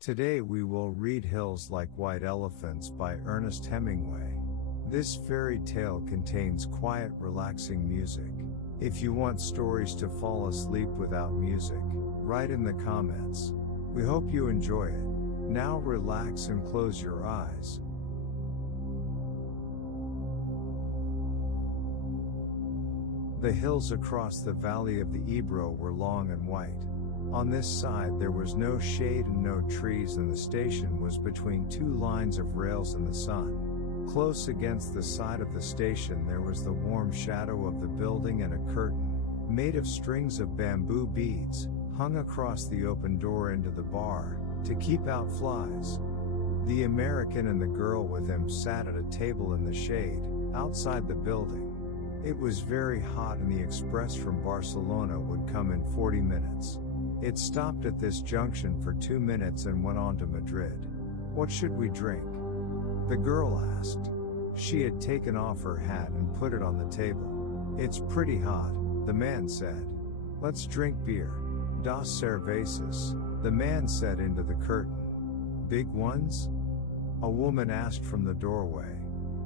Today we will read Hills Like White Elephants by Ernest Hemingway. This fairy tale contains quiet, relaxing music. If you want stories to fall asleep without music, write in the comments. We hope you enjoy it. Now relax and close your eyes. The hills across the valley of the Ebro were long and white. On this side there was no shade and no trees, and the station was between two lines of rails in the sun. Close against the side of the station there was the warm shadow of the building, and a curtain, made of strings of bamboo beads, hung across the open door into the bar, to keep out flies. The American and the girl with him sat at a table in the shade, outside the building. It was very hot and the express from Barcelona would come in 40 minutes. It stopped at this junction for 2 minutes and went on to Madrid. What should we drink? The girl asked. She had taken off her hat and put it on the table. It's pretty hot, the man said. Let's drink beer. Dos cervezas, the man said into the curtain. Big ones? A woman asked from the doorway.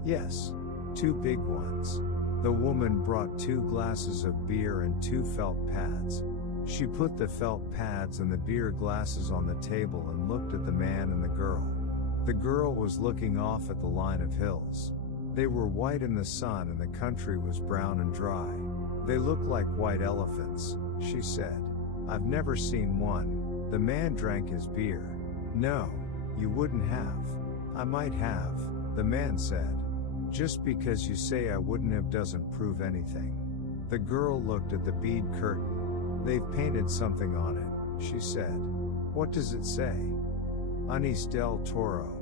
Yes, 2 big ones. The woman brought 2 glasses of beer and 2 felt pads. She put the felt pads and the beer glasses on the table and looked at the man and the girl. The girl was looking off at the line of hills. They were white in the sun and the country was brown and dry. They look like white elephants, she said. I've never seen one. The man drank his beer. No, you wouldn't have. I might have, the man said. Just because you say I wouldn't have doesn't prove anything. The girl looked at the bead curtain. They've painted something on it, she said. What does it say? Anís del Toro.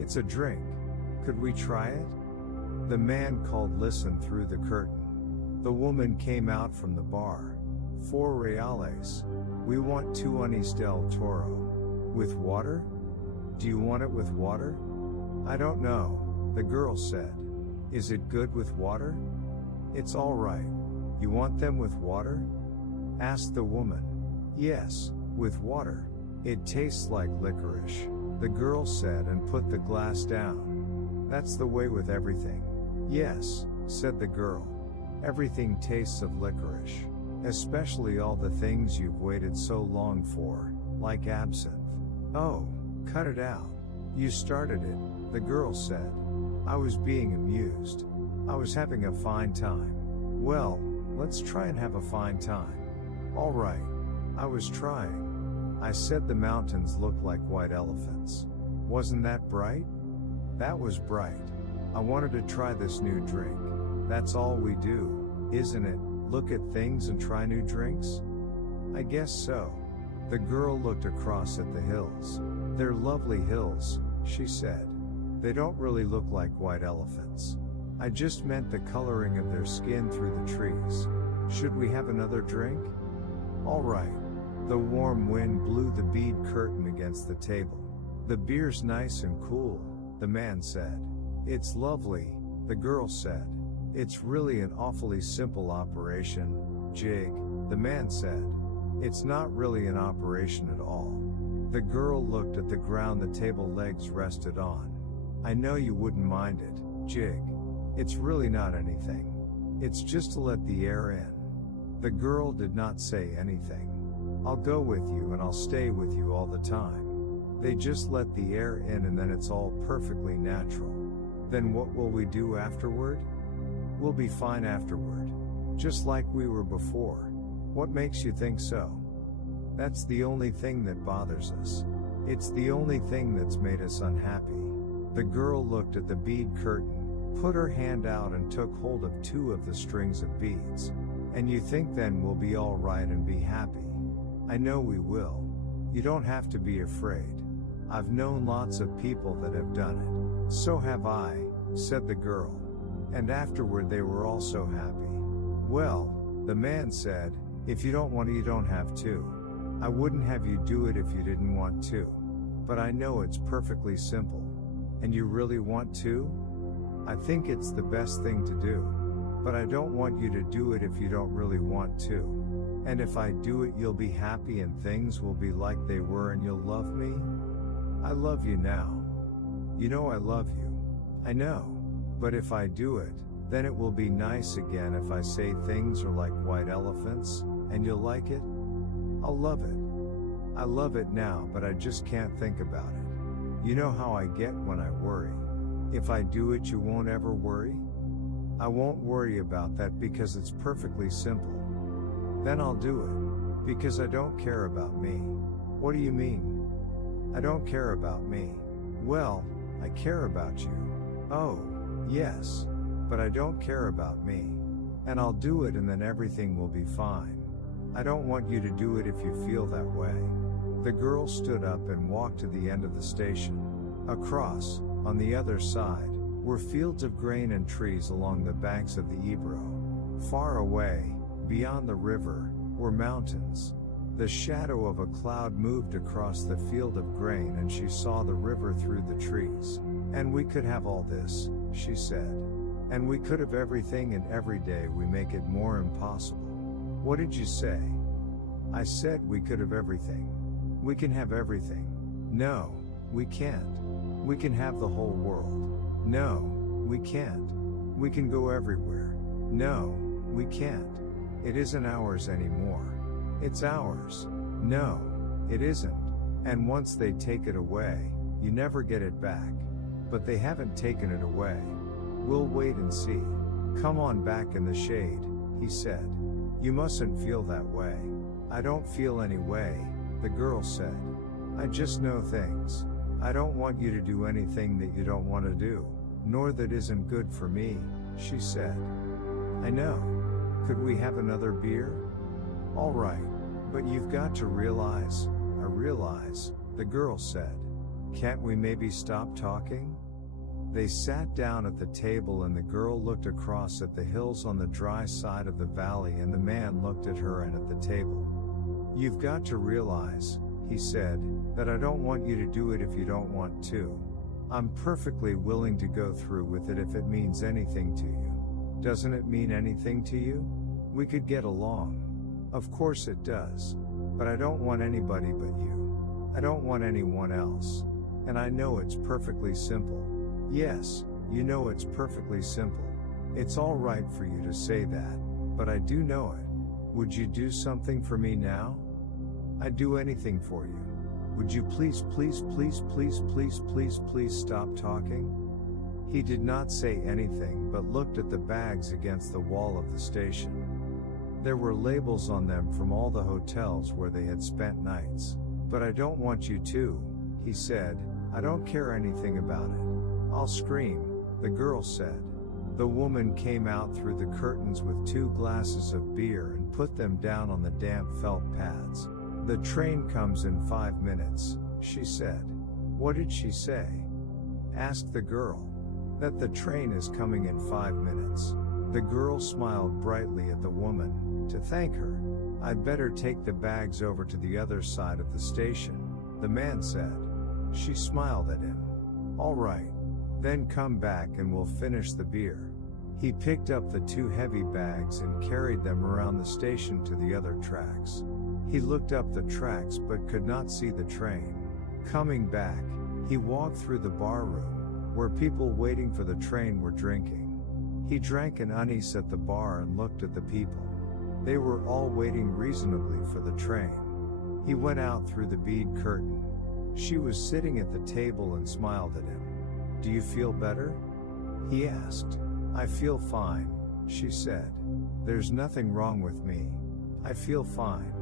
It's a drink. Could we try it? The man called. Listen through the curtain. The woman came out from the bar. 4 reales. We want 2 Anís del Toro. With water? Do you want it with water? I don't know, the girl said. Is it good with water? It's all right. You want them with water? Asked the woman. Yes, with water. It tastes like licorice, the girl said and put the glass down. That's the way with everything. Yes, said the girl. Everything tastes of licorice. Especially all the things you've waited so long for, like absinthe. Oh, cut it out. You started it, the girl said. I was being amused. I was having a fine time. Well, let's try and have a fine time. All right. I was trying. I said the mountains look like white elephants. Wasn't that bright? That was bright. I wanted to try this new drink. That's all we do, isn't it? Look at things and try new drinks? I guess so. The girl looked across at the hills. They're lovely hills, she said. They don't really look like white elephants. I just meant the coloring of their skin through the trees. Should we have another drink? All right. The warm wind blew the bead curtain against the table. The beer's nice and cool, the man said. It's lovely, the girl said. It's really an awfully simple operation, Jig, the man said. It's not really an operation at all. The girl looked at the ground the table legs rested on. I know you wouldn't mind it, Jig. It's really not anything. It's just to let the air in. The girl did not say anything. I'll go with you and I'll stay with you all the time. They just let the air in and then it's all perfectly natural. Then what will we do afterward? We'll be fine afterward. Just like we were before. What makes you think so? That's the only thing that bothers us. It's the only thing that's made us unhappy. The girl looked at the bead curtain, put her hand out and took hold of 2 of the strings of beads. And you think then we'll be all right and be happy? I know we will. You don't have to be afraid. I've known lots of people that have done it. So have I, said the girl. And afterward they were all so happy. Well, the man said, if you don't want to, you don't have to. I wouldn't have you do it if you didn't want to. But I know it's perfectly simple. And you really want to? I think it's the best thing to do. But I don't want you to do it if you don't really want to. And if I do it, you'll be happy and things will be like they were and you'll love me? I love you now. You know I love you. I know. But if I do it, then it will be nice again if I say things are like white elephants, and you'll like it? I'll love it. I love it now, but I just can't think about it. You know how I get when I worry. If I do it, you won't ever worry? I won't worry about that because it's perfectly simple. Then I'll do it. Because I don't care about me. What do you mean? I don't care about me. Well, I care about you. Oh, yes. But I don't care about me. And I'll do it and then everything will be fine. I don't want you to do it if you feel that way. The girl stood up and walked to the end of the station. Across, on the other side, were fields of grain and trees along the banks of the Ebro. Far away, beyond the river, were mountains. The shadow of a cloud moved across the field of grain and she saw the river through the trees. And we could have all this, she said. And we could have everything, and every day we make it more impossible. What did you say? I said we could have everything. We can have everything. No, we can't. We can have the whole world. No, we can't. We can go everywhere. No, we can't. It isn't ours anymore. It's ours. No, it isn't. And once they take it away, you never get it back. But they haven't taken it away. We'll wait and see. Come on back in the shade, he said. You mustn't feel that way. I don't feel any way, the girl said. I just know things. I don't want you to do anything that you don't want to do, nor that isn't good for me, she said. I know. Could we have another beer? All right. But you've got to realize, I realize, the girl said. Can't we maybe stop talking? They sat down at the table and the girl looked across at the hills on the dry side of the valley and the man looked at her and at the table. You've got to realize, he said, that I don't want you to do it if you don't want to. I'm perfectly willing to go through with it if it means anything to you. Doesn't it mean anything to you? We could get along. Of course it does. But I don't want anybody but you. I don't want anyone else. And I know it's perfectly simple. Yes, you know it's perfectly simple. It's all right for you to say that, but I do know it. Would you do something for me now? I'd do anything for you. Would you please stop talking? He did not say anything but looked at the bags against the wall of the station. There were labels on them from all the hotels where they had spent nights. But I don't want you to, he said. I don't care anything about it. I'll scream, the girl said. The woman came out through the curtains with 2 glasses of beer and put them down on the damp felt pads. The train comes in 5 minutes, she said. What did she say? Asked the girl. That the train is coming in 5 minutes. The girl smiled brightly at the woman, to thank her. I'd better take the bags over to the other side of the station, the man said. She smiled at him. All right. Then come back and we'll finish the beer. He picked up the 2 heavy bags and carried them around the station to the other tracks. He looked up the tracks but could not see the train. Coming back, he walked through the bar room, where people waiting for the train were drinking. He drank an anise at the bar and looked at the people. They were all waiting reasonably for the train. He went out through the bead curtain. She was sitting at the table and smiled at him. Do you feel better? He asked. I feel fine, she said. There's nothing wrong with me. I feel fine.